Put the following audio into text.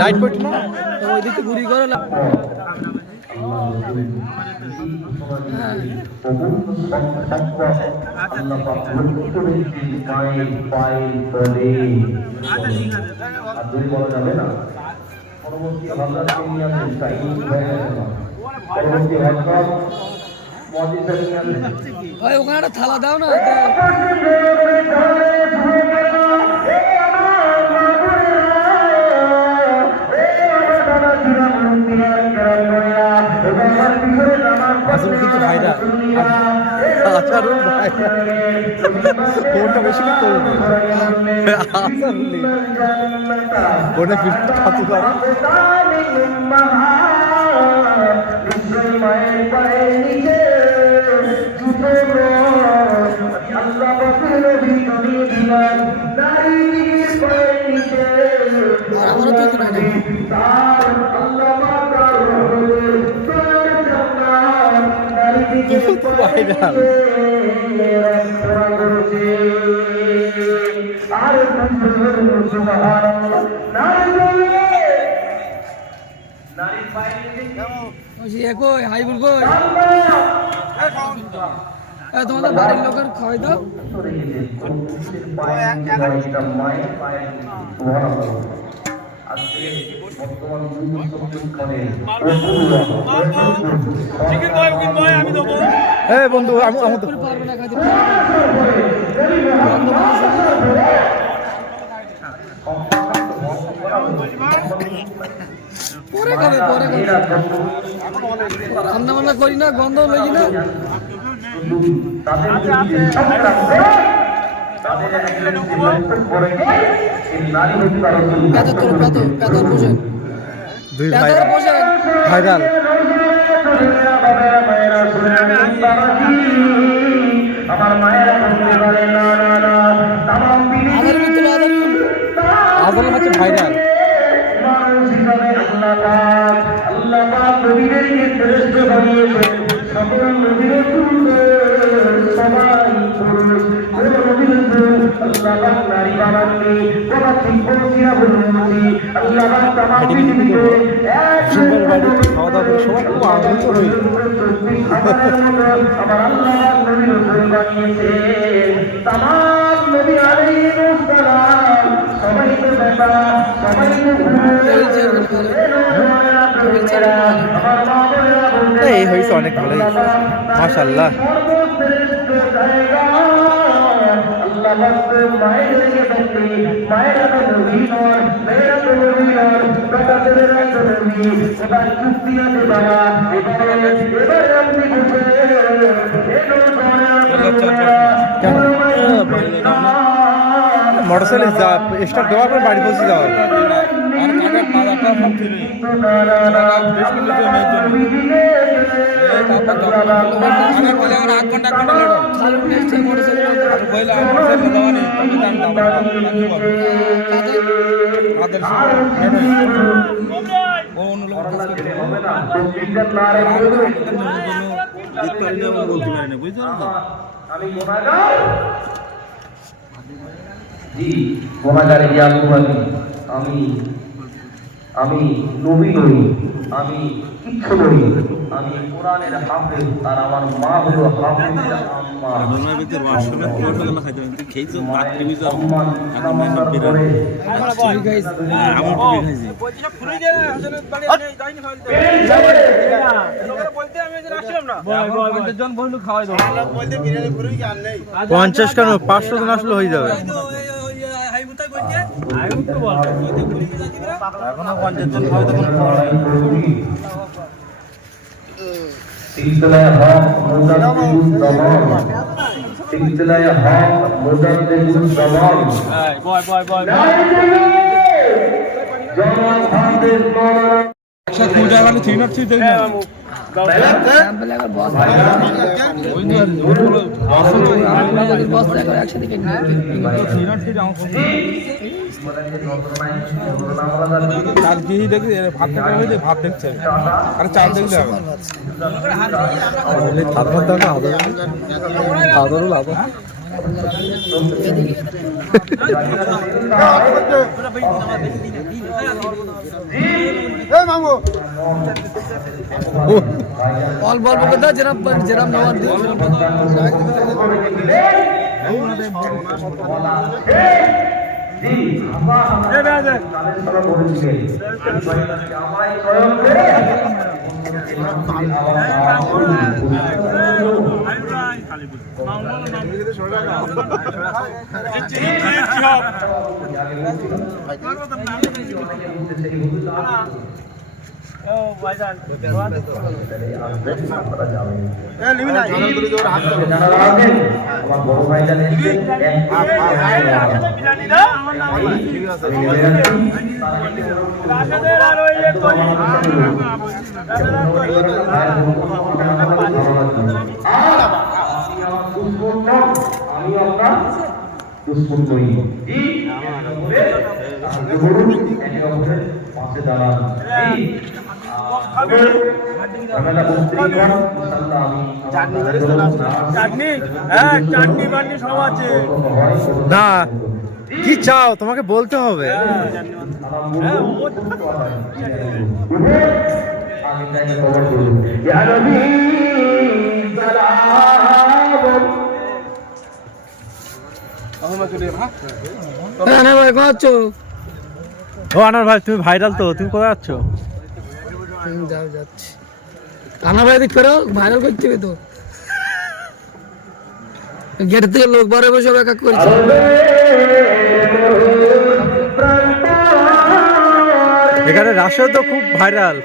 Light পড়ছে না ওইদিকে ঘুরি করো ওখানে থালা দাও না আসলে কিন্তু ভাইরা আচারুল ভাই কোনটা বেশি করতে আসলে কোনটা ফিট খাতে পারে তোমাদের বাড়ির লোকের খাওয়াই দাও বন্ধু পারবো না খাইতে পরে খাবে রান্না বান্না করি না গন্ধ লাগি না ভাইরাল আদর হচ্ছে ভাইরাল খাওয়া দাওয়া করে সবাই খুব আনন্দিত হই এই হয়েছে অনেক ভালোই মাশাআল্লাহ মোটরসাইকেল স্টার্ট দেওয়ার পর বাড়ি পৌঁছে যাওয়া আমি নবী নই, আমি কিচ্ছু নই, আমি কোরআনের হাফেজ আর আমার মা হলো হাফেজের আম্মা। পঞ্চাশ কেন 500 জন আসলে হয়ে যাবে। এখনো 50 জন খাওয়া তো সিলসিলায়ে হক মুজাদ্দিদুল জামান, সিলসিলায়ে হক মুজাদ্দিদুল জামান। জামান ভান্ডের একসাথে পূজা মানে 3 আর 3 দেই না। চাল কি দেখি ভাত দেখা হয়েছে ভাত দেখছে আরে চাল দেখলে হবে অল্প অল্প কথা যেরকম যেরকম নেওয়ার দিই আমি আপনার দুশ্মন নই পাশে দাঁড়ান না কি চাও তোমাকে বলতে হবে। ও আনার ভাই তুমি ভাইরাল তো, তুমি কোথায় যাচ্ছ? যাচ্ছি কানা ভাই দিক ফেরো ভাইরাল করতে হবে তো গেট থেকে লোক বারে বসে এক এক করছে। এখানে রাশেও তো খুব ভাইরাল।